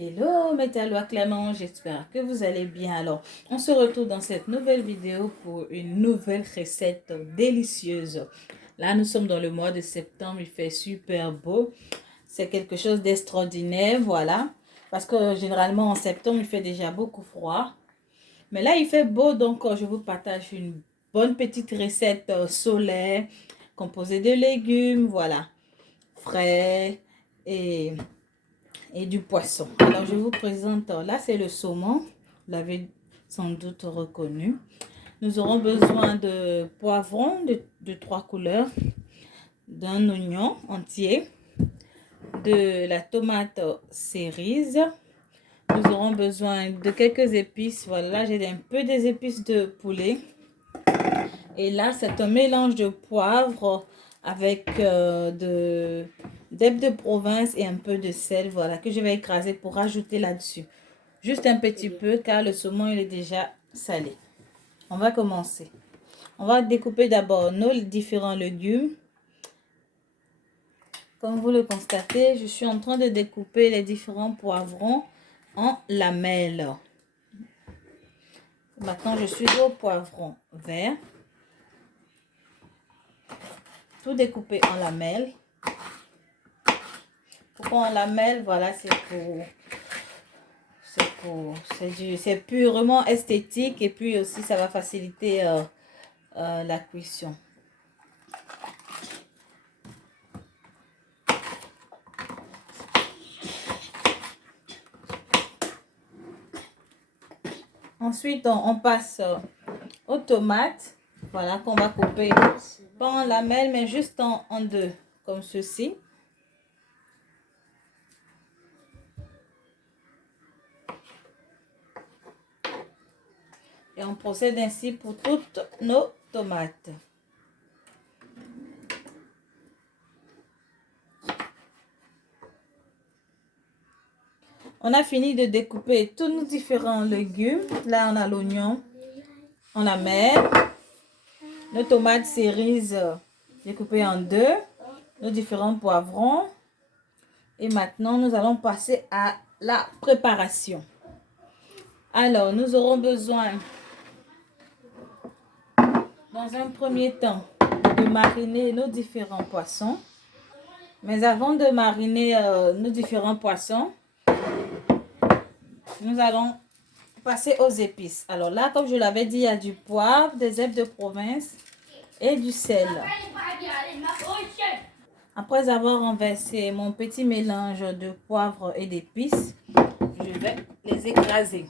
Hello mes talons acclamants, j'espère que vous allez bien. Alors, on se retrouve dans cette nouvelle vidéo pour une nouvelle recette délicieuse. Là, nous sommes dans le mois de septembre, il fait super beau. C'est quelque chose d'extraordinaire, voilà. Parce que généralement en septembre, il fait déjà beaucoup froid. Mais là, il fait beau, donc je vous partage une bonne petite recette solaire, composée de légumes, voilà, frais et du poisson. Alors, je vous présente, là, c'est le saumon. Vous l'avez sans doute reconnu. Nous aurons besoin de poivrons de 3 couleurs, d'un oignon entier, de la tomate cerise. Nous aurons besoin de quelques épices. Voilà, j'ai un peu des épices de poulet. Et là, c'est un mélange de poivre avec d'herbes de province et un peu de sel, voilà, que je vais écraser pour rajouter là-dessus. Juste un petit peu car le saumon il est déjà salé. On va commencer. On va découper d'abord nos différents légumes. Comme vous le constatez, je suis en train de découper les différents poivrons en lamelles. Maintenant, je suis au poivron vert. Tout découpé en lamelles. Pourquoi en lamelles? Voilà, c'est purement esthétique et puis aussi ça va faciliter la cuisson. Ensuite, on passe aux tomates, voilà, qu'on va couper pas en lamelles mais juste en deux, comme ceci. Et on procède ainsi pour toutes nos tomates. On a fini de découper tous nos différents légumes. Là, on a l'oignon en lamelles, nos tomates cerises découpées en deux, nos différents poivrons. Et maintenant, nous allons passer à la préparation. Alors, nous aurons besoin, dans un premier temps, de mariner nos différents poissons. Mais avant de mariner nos différents poissons, nous allons passer aux épices. Alors là, comme je l'avais dit, il y a du poivre, des herbes de province et du sel. Après avoir renversé mon petit mélange de poivre et d'épices, je vais les écraser.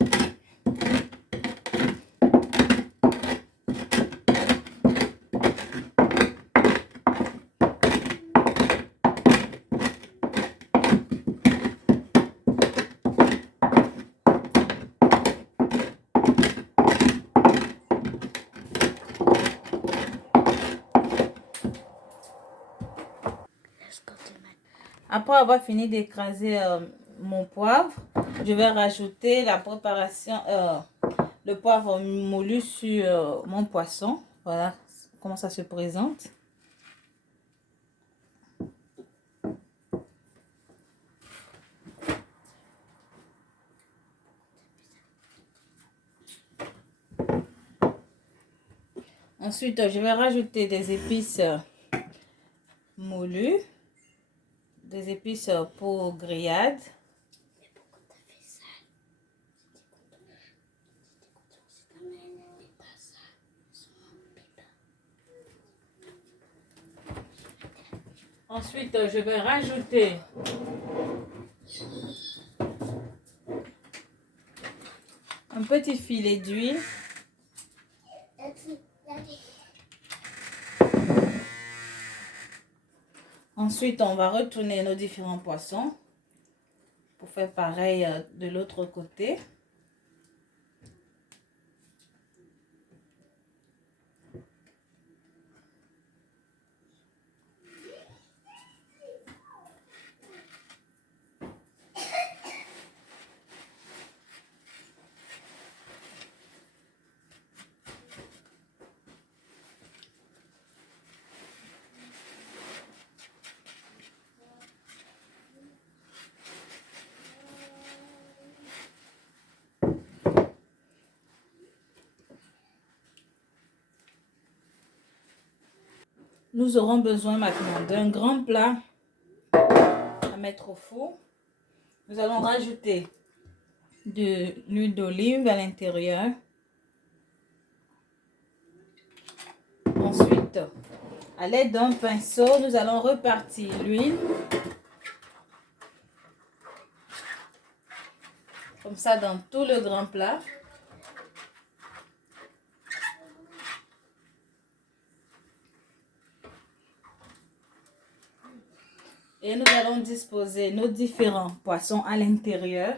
Après avoir fini d'écraser mon poivre, je vais rajouter la préparation, le poivre moulu sur mon poisson. Voilà comment ça se présente. Ensuite, je vais rajouter des épices moulues, des épices pour grillade. Ensuite, je vais rajouter un petit filet d'huile. Ensuite, on va retourner nos différents poissons pour faire pareil de l'autre côté. nous aurons besoin maintenant d'un grand plat à mettre au four. Nous allons rajouter de l'huile d'olive à l'intérieur. Ensuite, à l'aide d'un pinceau, nous allons repartir l'huile. Comme ça dans tout le grand plat. Et nous allons disposer nos différents poissons à l'intérieur.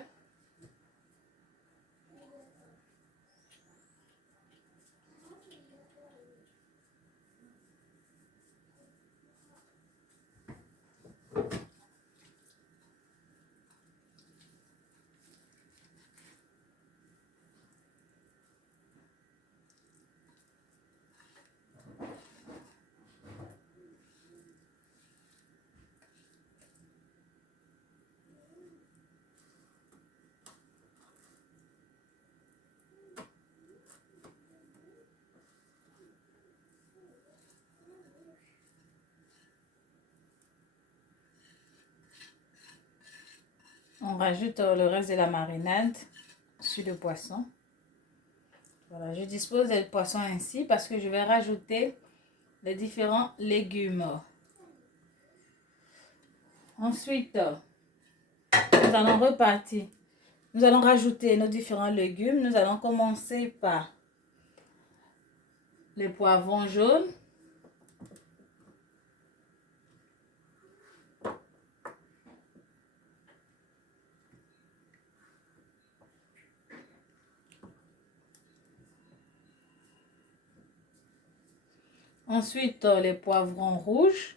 On rajoute le reste de la marinade sur le poisson. Voilà, je dispose des poissons ainsi parce que je vais rajouter les différents légumes. Ensuite, nous allons repartir. Nous allons rajouter nos différents légumes. Nous allons commencer par les poivrons jaunes. Ensuite, les poivrons rouges.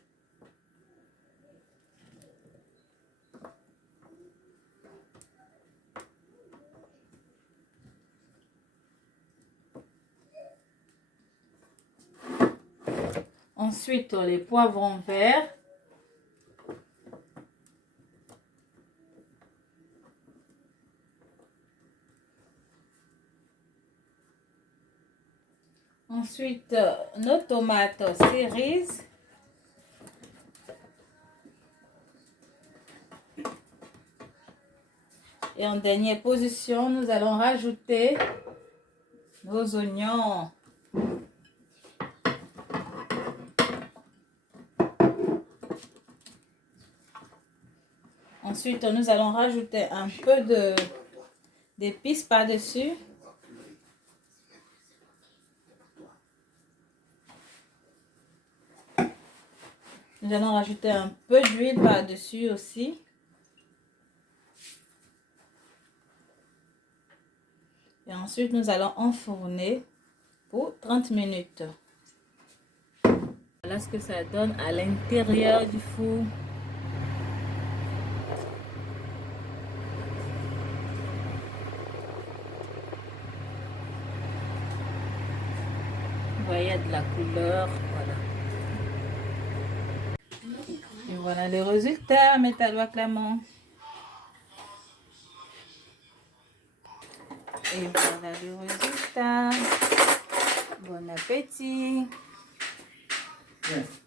Ensuite, les poivrons verts. Ensuite, nos tomates cerises. Et en dernière position, nous allons rajouter nos oignons. Ensuite, nous allons rajouter un peu d'épices par-dessus. Nous allons rajouter un peu d'huile par-dessus aussi. Et ensuite, nous allons enfourner pour 30 minutes. Voilà ce que ça donne à l'intérieur du four. Vous voyez, il y a de la couleur. Voilà. Et voilà le résultat, Métallois Clermont. Et voilà le résultat. Bon appétit. Yeah.